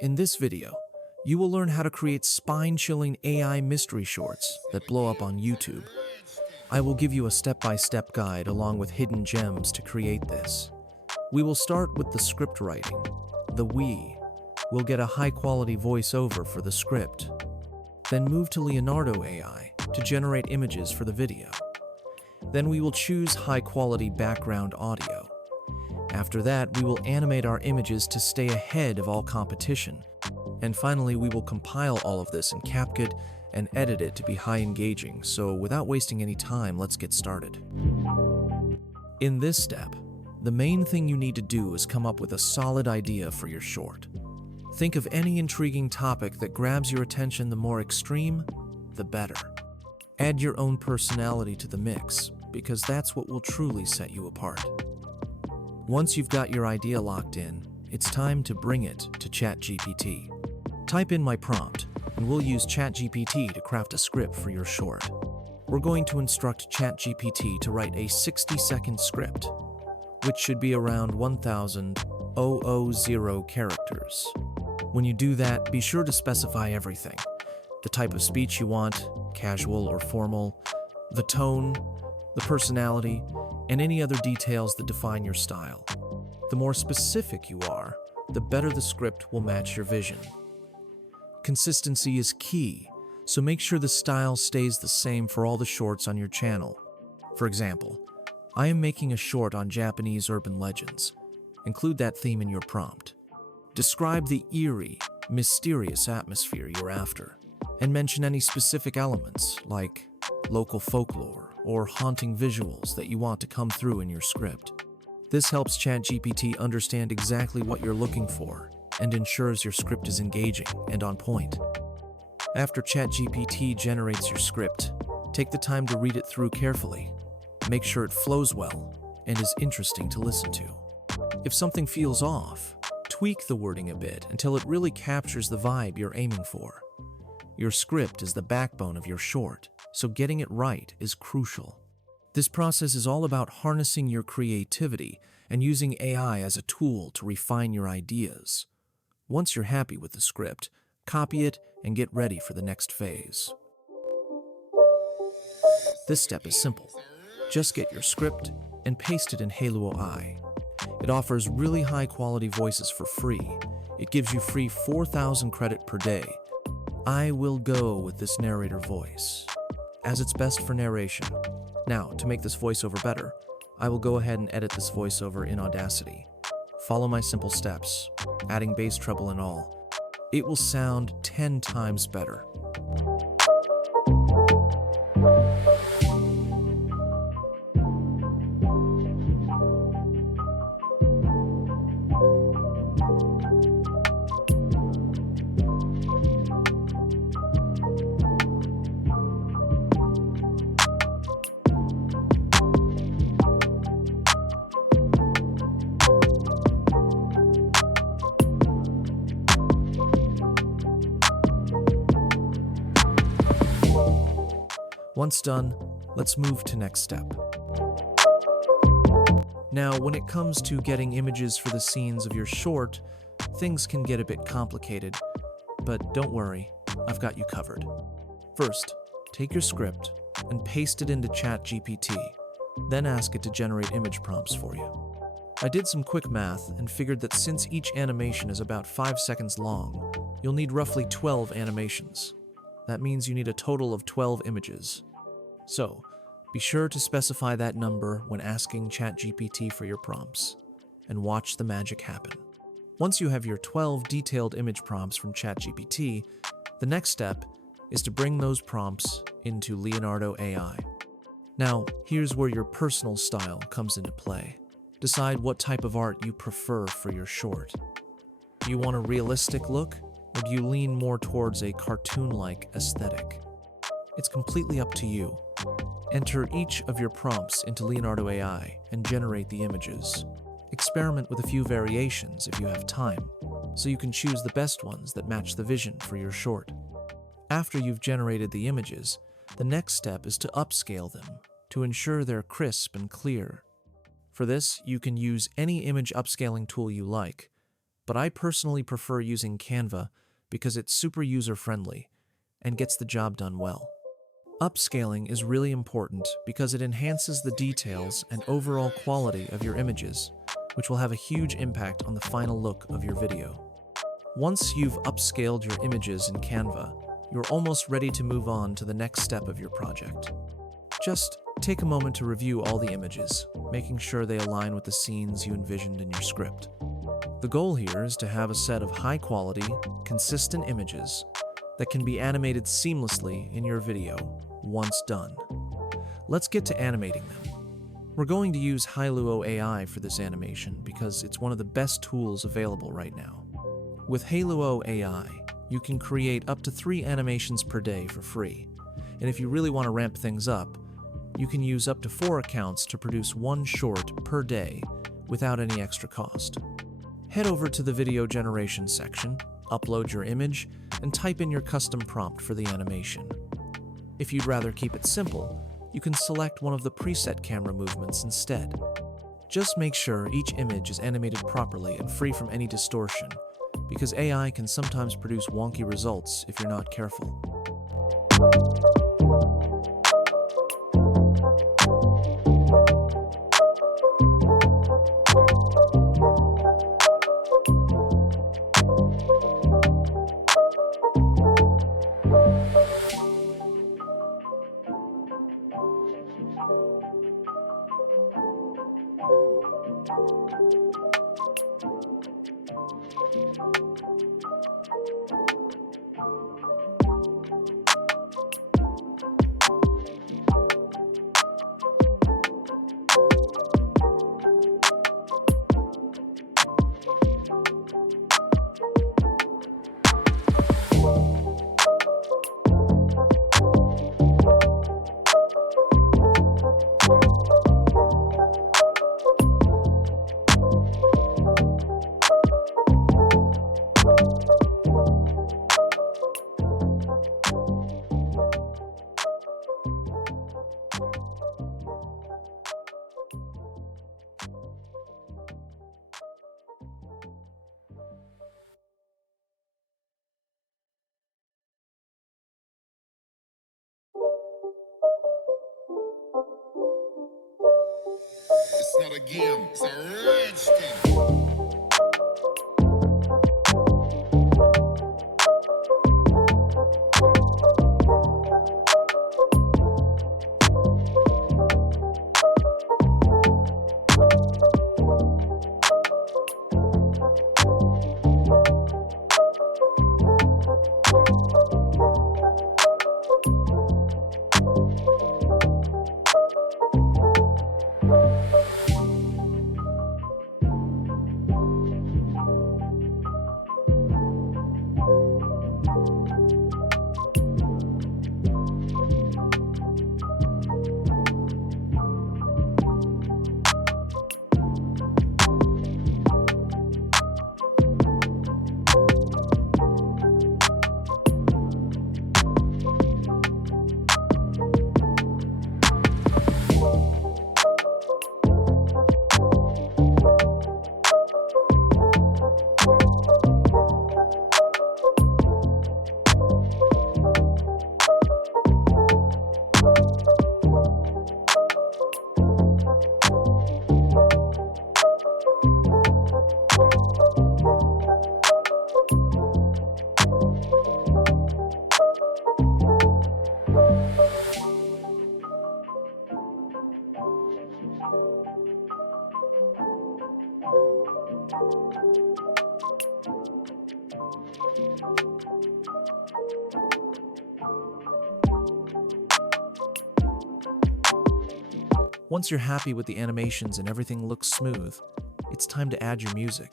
In this video, you will learn how to create spine-chilling AI mystery shorts that blow up on YouTube. I will give you a step-by-step guide along with hidden gems to create this. We will start with the script writing. We'll get a high-quality voiceover for the script. Then move to Leonardo AI to generate images for the video. Then we will choose high-quality background audio. After that, we will animate our images to stay ahead of all competition. And finally, we will compile all of this in CapCut and edit it to be high engaging. So without wasting any time, let's get started. In this step, the main thing you need to do is come up with a solid idea for your short. Think of any intriguing topic that grabs your attention. The more extreme, the better. Add your own personality to the mix, because that's what will truly set you apart. Once you've got your idea locked in, it's time to bring it to ChatGPT. Type in my prompt, and we'll use ChatGPT to craft a script for your short. We're going to instruct ChatGPT to write a 60-second script, which should be around 1,000 characters. When you do that, be sure to specify everything. The type of speech you want, casual or formal, the tone, the personality, and any other details that define your style. The more specific you are, the better the script will match your vision. Consistency is key, so make sure the style stays the same for all the shorts on your channel. For example, I am making a short on Japanese urban legends. Include that theme in your prompt. Describe the eerie, mysterious atmosphere you're after, and mention any specific elements like local folklore or haunting visuals that you want to come through in your script. This helps ChatGPT understand exactly what you're looking for and ensures your script is engaging and on point. After ChatGPT generates your script, take the time to read it through carefully. Make sure it flows well and is interesting to listen to. If something feels off, tweak the wording a bit until it really captures the vibe you're aiming for. Your script is the backbone of your short, so getting it right is crucial. This process is all about harnessing your creativity and using AI as a tool to refine your ideas. Once you're happy with the script, copy it and get ready for the next phase. This step is simple. Just get your script and paste it in Hailuo AI. It offers really high-quality voices for free. It gives you free 4,000 credit per day. I will go with this narrator voice, as it's best for narration. Now, to make this voiceover better, I will go ahead and edit this voiceover in Audacity. Follow my simple steps, adding bass treble and all. It will sound 10 times better. Once done, let's move to next step. Now, when it comes to getting images for the scenes of your short, things can get a bit complicated, but don't worry, I've got you covered. First, take your script and paste it into ChatGPT, then ask it to generate image prompts for you. I did some quick math and figured that since each animation is about 5 seconds long, you'll need roughly 12 animations. That means you need a total of 12 images. So, be sure to specify that number when asking ChatGPT for your prompts, and watch the magic happen. Once you have your 12 detailed image prompts from ChatGPT, the next step is to bring those prompts into Leonardo AI. Now, here's where your personal style comes into play. Decide what type of art you prefer for your short. Do you want a realistic look, or do you lean more towards a cartoon-like aesthetic? It's completely up to you. Enter each of your prompts into Leonardo AI and generate the images. Experiment with a few variations if you have time, so you can choose the best ones that match the vision for your short. After you've generated the images, the next step is to upscale them to ensure they're crisp and clear. For this, you can use any image upscaling tool you like, but I personally prefer using Canva because it's super user-friendly and gets the job done well. Upscaling is really important because it enhances the details and overall quality of your images, which will have a huge impact on the final look of your video. Once you've upscaled your images in Canva, you're almost ready to move on to the next step of your project. Just take a moment to review all the images, making sure they align with the scenes you envisioned in your script. The goal here is to have a set of high-quality, consistent images that can be animated seamlessly in your video once done. Let's get to animating them. We're going to use Hailuo AI for this animation because it's one of the best tools available right now. With Hailuo AI, you can create up to 3 animations per day for free. And if you really want to ramp things up, you can use up to 4 accounts to produce 1 short per day without any extra cost. Head over to the video generation section, upload your image, and type in your custom prompt for the animation. If you'd rather keep it simple, you can select one of the preset camera movements instead. Just make sure each image is animated properly and free from any distortion, because AI can sometimes produce wonky results if you're not careful. It's not a game, it's a rich thing. Once you're happy with the animations and everything looks smooth, it's time to add your music.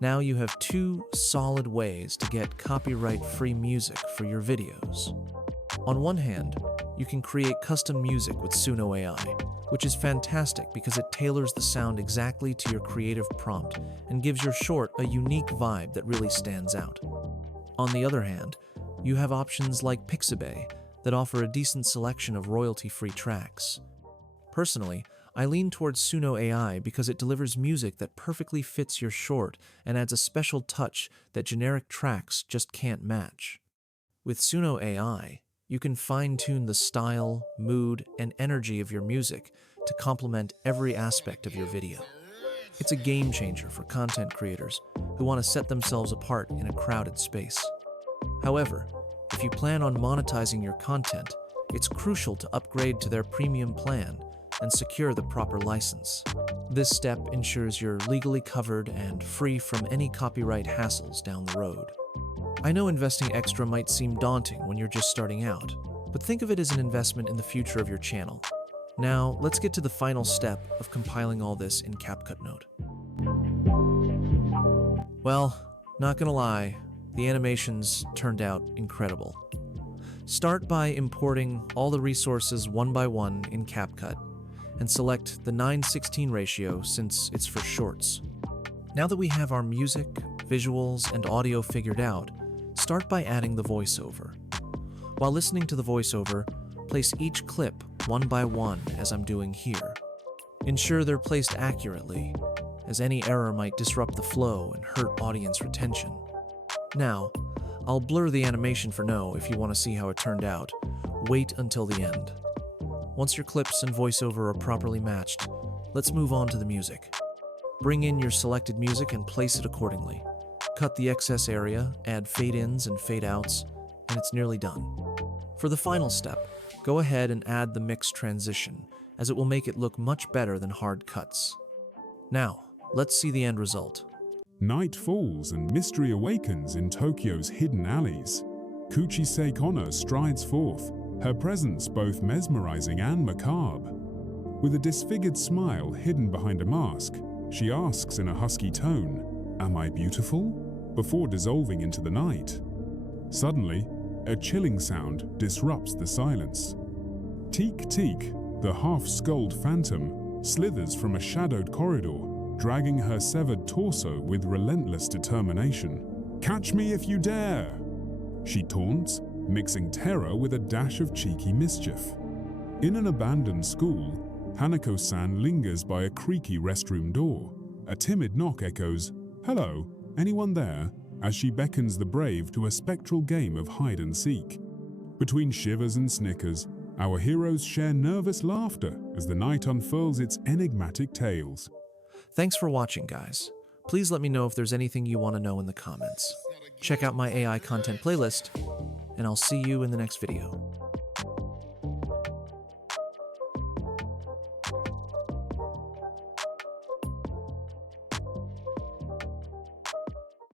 Now you have 2 solid ways to get copyright-free music for your videos. On one hand, you can create custom music with Suno AI, which is fantastic because it tailors the sound exactly to your creative prompt and gives your short a unique vibe that really stands out. On the other hand, you have options like Pixabay that offer a decent selection of royalty-free tracks. Personally, I lean towards Suno AI because it delivers music that perfectly fits your short and adds a special touch that generic tracks just can't match. With Suno AI, you can fine-tune the style, mood, and energy of your music to complement every aspect of your video. It's a game changer for content creators who want to set themselves apart in a crowded space. However, if you plan on monetizing your content, it's crucial to upgrade to their premium plan and secure the proper license. This step ensures you're legally covered and free from any copyright hassles down the road. I know investing extra might seem daunting when you're just starting out, but think of it as an investment in the future of your channel. Now, let's get to the final step of compiling all this in CapCut Note. Well, not gonna lie, the animations turned out incredible. Start by importing all the resources one by one in CapCut, and select the 9:16 ratio since it's for shorts. Now that we have our music, visuals, and audio figured out, start by adding the voiceover. While listening to the voiceover, place each clip one by one as I'm doing here. Ensure they're placed accurately, as any error might disrupt the flow and hurt audience retention. Now, I'll blur the animation for now if you want to see how it turned out. Wait until the end. Once your clips and voiceover are properly matched, let's move on to the music. Bring in your selected music and place it accordingly. Cut the excess area, add fade-ins and fade-outs, and it's nearly done. For the final step, go ahead and add the mix transition, as it will make it look much better than hard cuts. Now, let's see the end result. Night falls and mystery awakens in Tokyo's hidden alleys. Kuchisei Kono strides forth, her presence both mesmerizing and macabre. With a disfigured smile hidden behind a mask, she asks in a husky tone, "Am I beautiful?" before dissolving into the night. Suddenly, a chilling sound disrupts the silence. Teek Teek, the half-skulled phantom, slithers from a shadowed corridor, dragging her severed torso with relentless determination. "Catch me if you dare!" she taunts, mixing terror with a dash of cheeky mischief. In an abandoned school, Hanako-san lingers by a creaky restroom door. A timid knock echoes, "Hello, anyone there?" as she beckons the brave to a spectral game of hide-and-seek. Between shivers and snickers, our heroes share nervous laughter as the night unfurls its enigmatic tales. Thanks for watching, guys. Please let me know if there's anything you want to know in the comments. Check out my AI content playlist, and I'll see you in the next video.